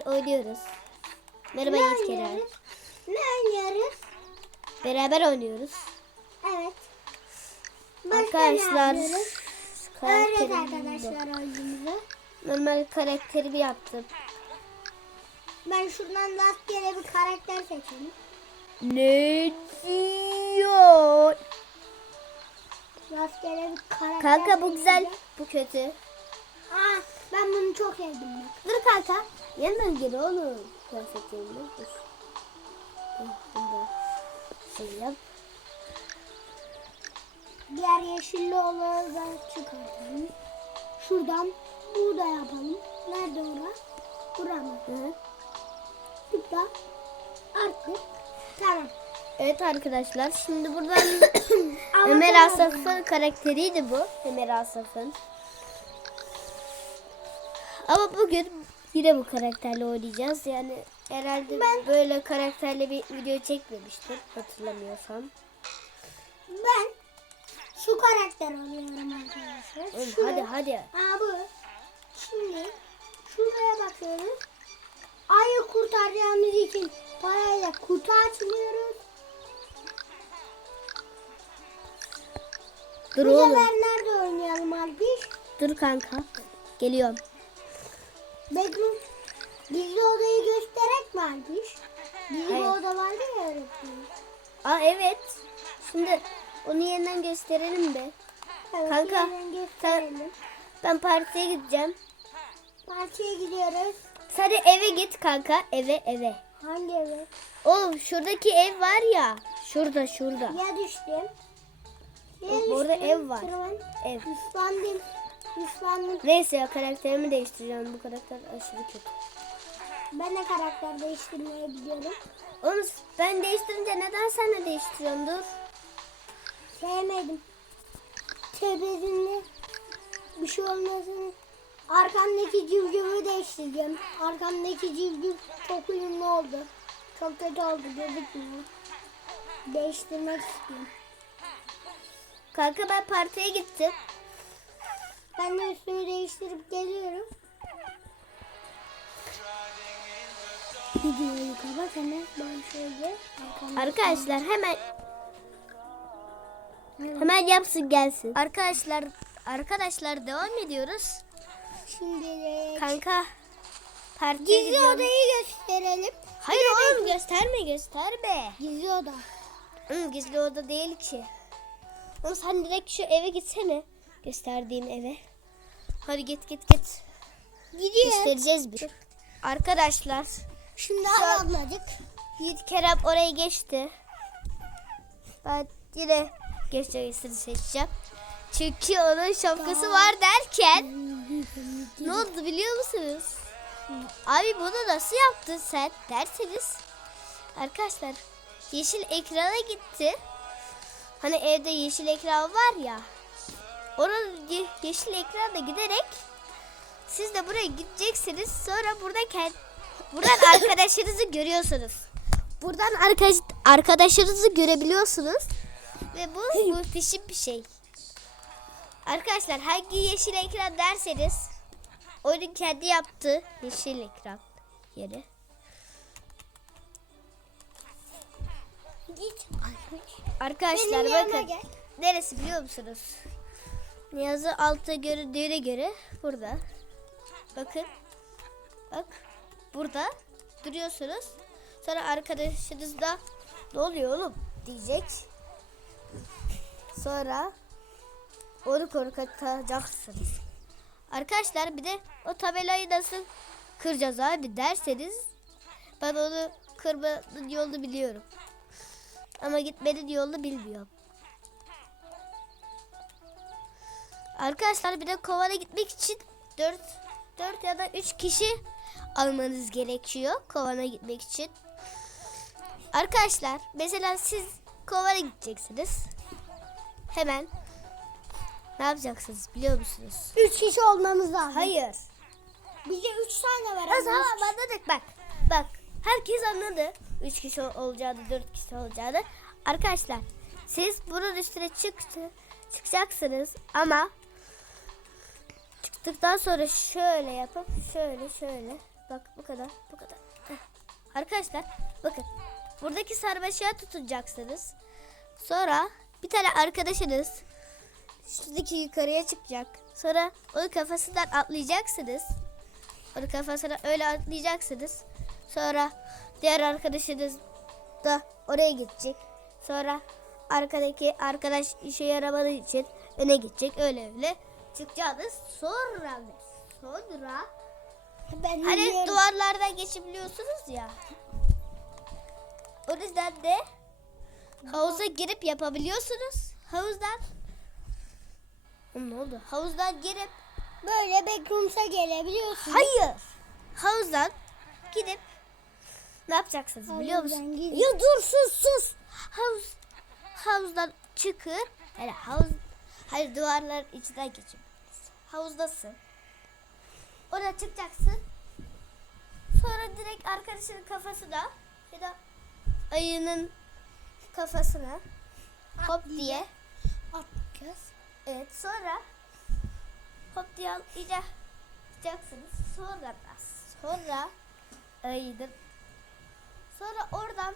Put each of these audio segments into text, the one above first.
oynuyoruz. Merhaba Ne Yiğit Kerem. oynuyoruz? Ne oynuyoruz? Beraber oynuyoruz. Evet. Başka Arkadaşlar? Öğret arkadaşlar oyunumuzu. normal karakterimi yaptım. Ben şuradan rastgele bir karakter seçeyim. Ne diyor? Rastgele bir karakter Kanka bu güzel, bu kötü. Aa, ben bunu çok sevdim bak. Dur kanka. Yanından gel oğlum. Kıyafetlerini dur. Dur, Bunu da şey yap. Diğer yeşilli olanı da çıkartalım. Şuradan bu da yapalım. Nerede ora? Bura mı? Hı -hı. Tıkla. Artık. Tamam. Evet arkadaşlar şimdi buradan Ömer. Asaf'ın karakteriydi bu. Ömer Asaf'ın. Ama bugün yine bu karakterle oynayacağız. Yani herhalde böyle karakterle bir video çekmemiştim hatırlamıyorsam. Ben şu karakter oluyorum arkadaşlar. Oğlum, hadi hadi. Aa bu. Şimdi şuraya bakıyoruz. Ayı kurtaracağımız için parayla kutu açmıyoruz. Dur Bu oğlum. nerede oynayalım Alpiş? Dur kanka. Geliyorum. Bedroom gizli odayı göstererek mi Alpiş? Gizli bir oda vardı ya öğretmenim. Aa evet. Şimdi onu yeniden gösterelim be. Evet, Kanka, gösterelim. Ben partiye gideceğim. Partiye gidiyoruz. Sen de eve git kanka. Eve eve. Hangi eve? Oğlum şuradaki ev var ya. Şurada şurada. Ya düştüm. Ya orada düştüm. ev var. Tırman. Ev. Islandım. Islandım. Neyse ya karakterimi değiştireceğim. Bu karakter aşırı kötü. Ben de karakter değiştirmeye gidiyorum. Oğlum ben değiştirince neden sen de değiştiriyorsun? Dur. Sevmedim. Tepesinde bir şey olmasın. Arkamdaki civcivi değiştireceğim. Arkamdaki civciv çok uyumlu oldu. Çok kötü oldu gözükmüyor. Değiştirmek istiyorum. Kanka ben partiye gittim. Ben de üstümü değiştirip geliyorum. Videoyu kapat hemen. Ben şöyle Arkadaşlar hemen hemen yapsın gelsin. Arkadaşlar arkadaşlar devam ediyoruz. Şimdi Kanka partiye gizli gidiyorum. odayı gösterelim. Hayır oğlum gösterme gösterme. Gizli oda. Hı, gizli oda değil ki. Oğlum sen direkt şu eve gitsene. Gösterdiğim eve. Hadi git git git. Gidiyor. Göstereceğiz bir. Arkadaşlar Şimdi Şu an- al ablacık. Yiğit Kerem orayı geçti. Ben yine geçeceğini seçeceğim. Çünkü onun şapkası var derken ne oldu biliyor musunuz? Abi bunu nasıl yaptın sen derseniz arkadaşlar yeşil ekrana gitti. Hani evde yeşil ekran var ya. Ye- yeşil ekrana giderek siz de buraya gideceksiniz. Sonra burada kend, buradan arkadaşınızı görüyorsunuz. Buradan arkadaş, arkadaşınızı görebiliyorsunuz. Ve bu muhteşem bir şey. Arkadaşlar hangi yeşil ekran derseniz oyunun kendi yaptığı yeşil ekran yeri. Git. Arkadaşlar Benim bakın. Neresi biliyor musunuz? Yazı altta göründüğüne göre burada. Bakın. Bak. Burada duruyorsunuz. Sonra arkadaşınız da ne oluyor oğlum diyecek. Sonra onu korkutacaksınız. Arkadaşlar bir de o tabelayı nasıl kıracağız abi derseniz ben onu kırmanın yolunu biliyorum. Ama gitmenin yolunu bilmiyorum. Arkadaşlar bir de kovana gitmek için 4 4 ya da 3 kişi almanız gerekiyor kovana gitmek için. Arkadaşlar mesela siz kovana gideceksiniz. Hemen ne yapacaksınız biliyor musunuz? Üç kişi olmamız lazım. Hayır. Bize üç tane ver. Ha, anne. tamam anladık bak. Bak herkes anladı. 3 kişi olacağını 4 kişi olacağını. Arkadaşlar siz bunun üstüne çıktı, çıkacaksınız ama çıktıktan sonra şöyle yapıp şöyle şöyle Bak bu kadar. Bu kadar. Arkadaşlar bakın. Buradaki sarmaşığa tutunacaksınız. Sonra bir tane arkadaşınız şuradaki yukarıya çıkacak. Sonra onun kafasından atlayacaksınız. Onun kafasına öyle atlayacaksınız. Sonra diğer arkadaşınız da oraya gidecek. Sonra arkadaki arkadaş işe yaramadığı için öne gidecek. Öyle öyle çıkacağınız. Sonra sonra Ben Hani biliyorum. duvarlardan geçebiliyorsunuz ya. O yüzden de havuza girip yapabiliyorsunuz. Havuzdan ne oldu? Havuzdan girip Böyle backrooms'a gelebiliyorsun. hayır. Havuzdan gidip ne yapacaksınız biliyor musun? Havuzdan gidip- Ya dur sus sus. Havuz havuzdan çıkıp yani havuz hayır duvarların içinden geçip havuzdasın. Oraya çıkacaksın. Sonra direkt arkadaşının kafasına ya da ayının kafasına hop diye Atacağız. evet sonra hop diye atlayacaksınız. Sonra da sonra ayının sonra oradan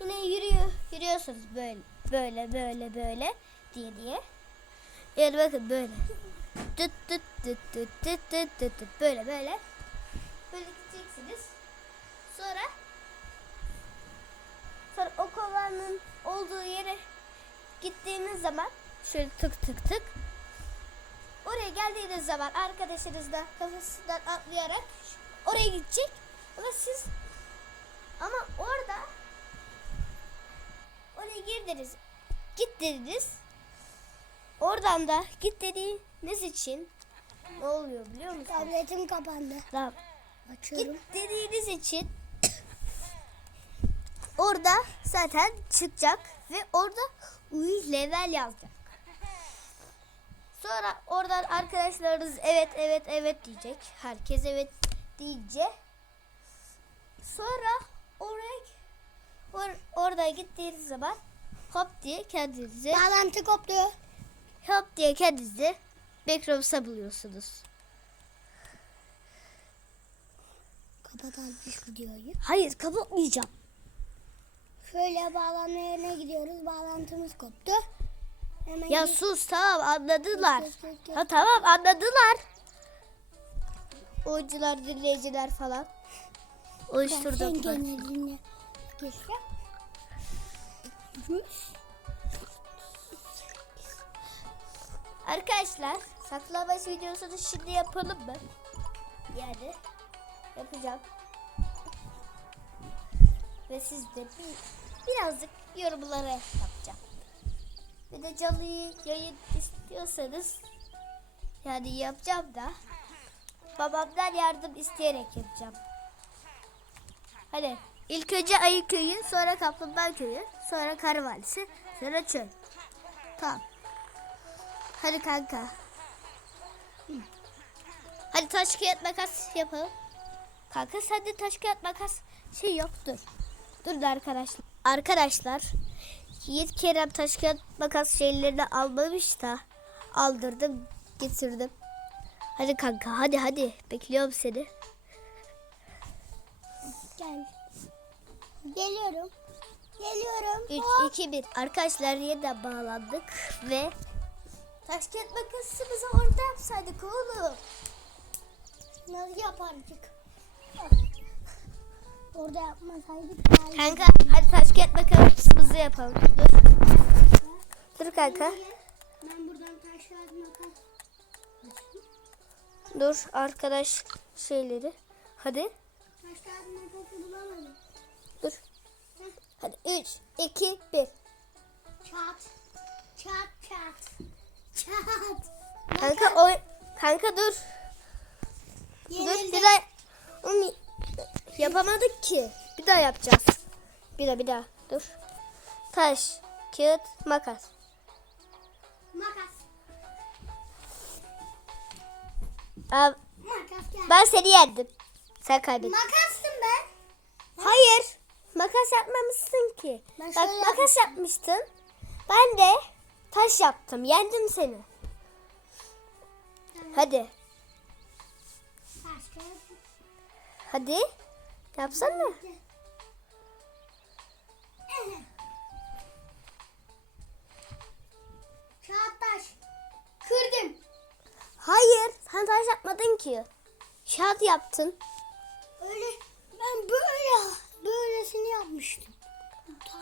yine yürüyor yürüyorsunuz böyle böyle böyle böyle diye diye. Yani bakın böyle. Tıt tıt tıt tıt tıt tıt tıt tıt böyle böyle. Böyle gideceksiniz. Sonra sonra o kovanın olduğu yere gittiğiniz zaman şöyle tık tık tık oraya geldiğiniz zaman arkadaşınız da kafasından atlayarak oraya gidecek ama siz ama orada oraya girdiniz gittiniz oradan da git dediğiniz için ne oluyor biliyor musunuz? Tabletim kapandı. Tamam. Açıyorum. Git dediğiniz için orada zaten çıkacak ve orada uy level yazacak. Sonra oradan arkadaşlarınız evet evet evet diyecek. Herkes evet diyecek. Sonra oraya or, orada gittiğiniz zaman hop diye kendinizi Bağlantı koptu. Hop diye kendinizi Backrooms'a buluyorsunuz. Kapat artık videoyu. Hayır kapatmayacağım. Şöyle bağlanma yerine gidiyoruz. Bağlantımız koptu. Hemen Ya sus tamam anladılar. Sus, sus, sus. Ha tamam anladılar. Oyuncular, dinleyiciler falan. Sen Oluşturdum. gene dinle. Arkadaşlar. Arkadaşlar saklambaç videosunu şimdi yapalım mı? Yani yapacağım. Ve siz de bir, birazcık yorumlara yapacağım. Bir de canlı yayın istiyorsanız yani yapacağım da babamdan yardım isteyerek yapacağım. Hadi ilk önce ayı köyü, sonra kaplumbağa köyü, sonra karı valisi, sonra çöl. Tamam. Hadi kanka. Hadi taş kağıt makas yapalım. Kanka sen de taş kağıt makas şey yok dur. Dur da arkadaşlar. Arkadaşlar Yiğit Kerem taş kağıt makas şeylerini almamış da aldırdım getirdim. Hadi kanka hadi hadi bekliyorum seni. Gel. Geliyorum. Geliyorum. 3, Hop. 2, 1. Arkadaşlar yeniden bağlandık ve taş kağıt makasımızı orada yapsaydık oğlum. Nasıl yapardık? Orada yapmasaydık. Kanka hadi taş kağıt makasımızı yapalım. Dur. Dur kanka. Ben buradan taş kağıt makas. Dur arkadaş şeyleri. Hadi. Taş kağıt makası bulamadım. Dur. Hadi 3, 2, 1. Çat. Çat çat. Kanka o kanka dur. Dur Yenildim. bir daha. Oğlum, yapamadık ki. Bir daha yapacağız. Bir daha bir daha. Dur. Taş, kağıt, makas. Makas. Gel. ben seni yendim. Sen kaybettin. Makastım ben. Hayır. Makas yapmamışsın ki. Ben Bak makas yapmıştın. Ben de taş yaptım. Yendim seni. Hadi. Kağıt. Hadi. Yapsana. Kağıt taş. Kırdım. Hayır. Sen taş yapmadın ki. Şat yaptın. Öyle ben böyle böylesini yapmıştım.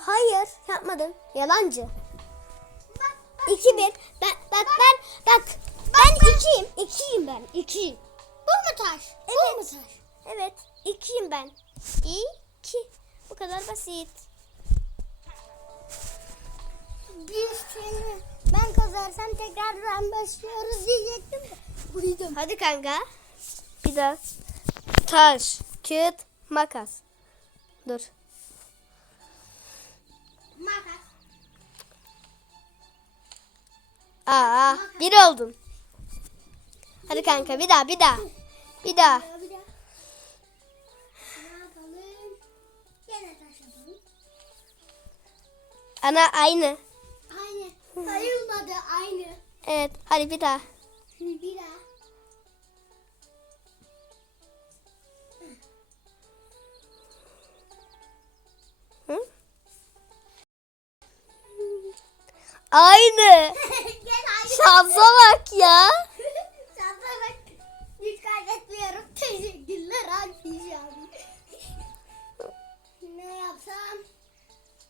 Hayır. Yapmadın. Yalancı. Bak, 2 1. Ben bak ben bak ben ikiyim. İkiyim ben. İkiyim. Bu mu taş? Bu mu taş? Evet. ikiyim ben. İki. Bu kadar basit. Biz seni ben kazarsam tekrardan başlıyoruz diyecektim de. Uydum. Hadi kanka. Bir daha. Taş, kağıt, makas. Dur. Makas. Aa, bir oldun. Hadi kanka bir daha bir daha. Bir daha. Ana aynı. Aynı. Sayılmadı aynı. Evet hadi bir daha. Bir daha. Aynı. Havuza bak ya.